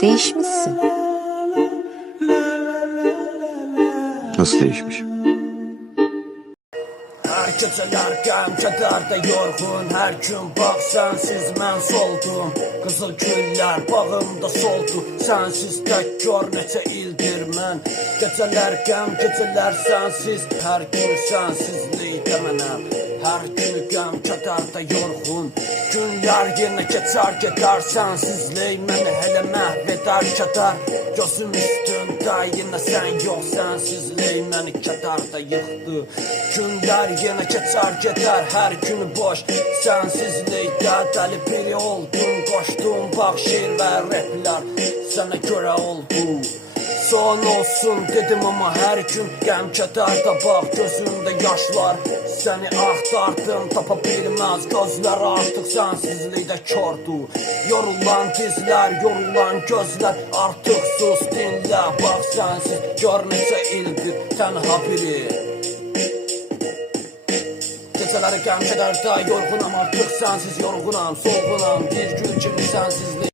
Değişmişsin. Nasıl değişmiş? Her geceler gəm kədərdə yorğun, hər gün bax sənsiz mən soldum. Qızıl güllər bağımda soldu, sənsiz tək gör neçə ildir mən. Gecələr gəm, gecələr sənsiz, hər gün sənsizlikdə mənəm. Hər günü gəm kədərdə yorğun, günlər yenə keçər gedər, sənsizlik məni hələ məhv edər kədər. Gözüm üstündə yenə sən yox, sənsizlik məni kədərdə yıxdı. Günlər yenə keçər gedər, hər günü boş sənsizlikdə dəli biri oldum. Qoşdum bax şiir və replər sənə görə oldu. Son olsun dedim amma hər gün qəm kədərdə bax gözümdə yaşlar. Səni axtardım tapa bilməz gözlər, artıq sənsizlikdə kördü. Yorulan dizlər, yorulan gözlər, artıq sus dinlə. Bax sənsiz gör neçə ildir tənha biri. Gecələri qəm kədərdə yorğunam, artıq sənsiz yorğunam, solğunam. Bir gül kimi sənsizlik